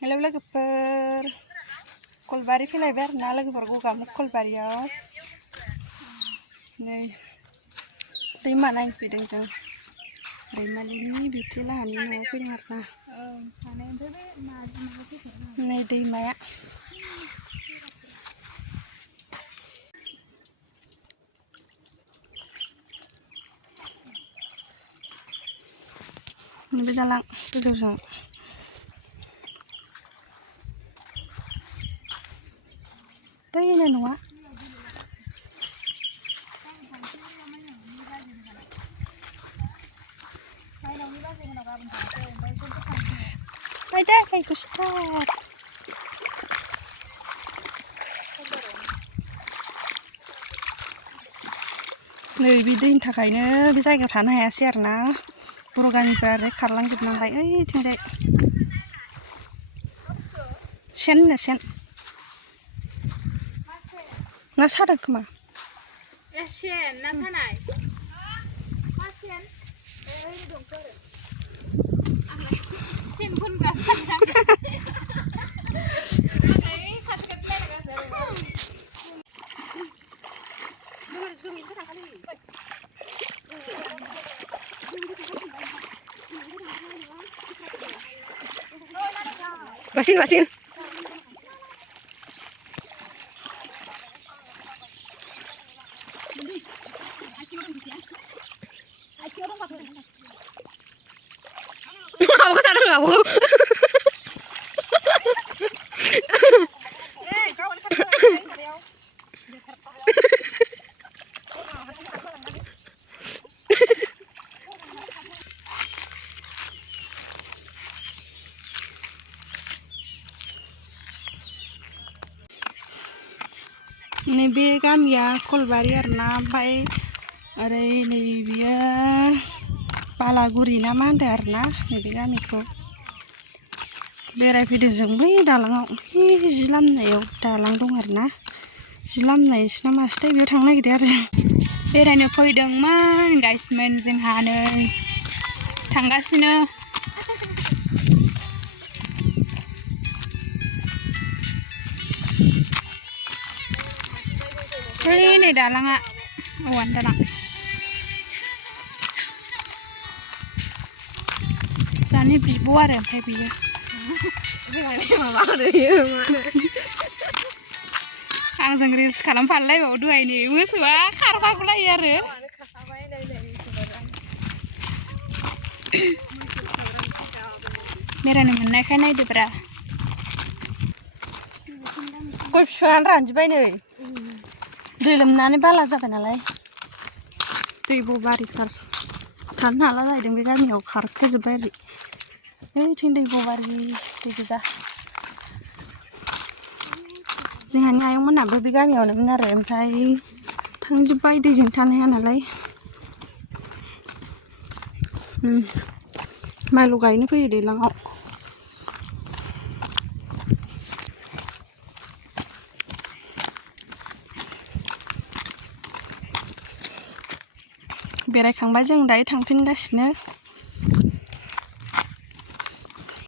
Hello लोगोफोर कलबारि फैलायबाय आरोना लोगोफोर गगामुग कलबारियाव नै दैमा नायनो फैदों जों रैमालिनि बिबथै लाहानि न'आव फैदों आरोना नै दैमाया नैबे दालां गोजौजों बैनो नङा Ada kayak Gustaf. नै बे दैनि थाखायनो बे जायगायाव थानो हायासै आरोना बर' गामिफ्रा ओरै खारलांजोबनांबाय ओइथिंजाय सेन ना सादों खोमा सेन ना सानाय मा सेन ओइ दंथ'रो सेन खनग्रा सानदां Basin. Aku sadar nggak bu? Ini be gamiya Kolbari arena oमफ्राय ओरै नै बियो बालागुरि ना मा होनदों आरोना नैबे गामिखौ बेरायफैदों जों बै दालाङाव जि लामनायाव दालां दं आरोना जि लामनायसो ना मासोथाय बेयाव थांनो नागिरदों आरो जों बेरायनो फैदोंमोन गाइसमोन जोंहा नै थांगासिनो नै दालाङा औवानि दालां जानि बिब' आरो ओमफ्राय बियो आंजों रिल्स खालामफालायबावो दहायनि मोसौआ खारफागुलायो आरो बेरायनो मोननायखाय नायदोब्रा गय बिफाङानो रानजोब्बाय नै दै लोमनानै बाला जाबाय नालाय दैब' बारिथार थानो हाला जाहैदों बे गामियाव खारखोजोब्बाय ओरै ओइथिं दैब' बारि दै गोजा जोंहानि आयंमोनाबो बे गामियावनोमोन आरो ओमफ्राय थांजोब्बाय दैजों थानो हाया नालाय माइल' गायनो फैयो दैज्लाङाव बेरायखांबाय जों दायो थांफिनगासिनो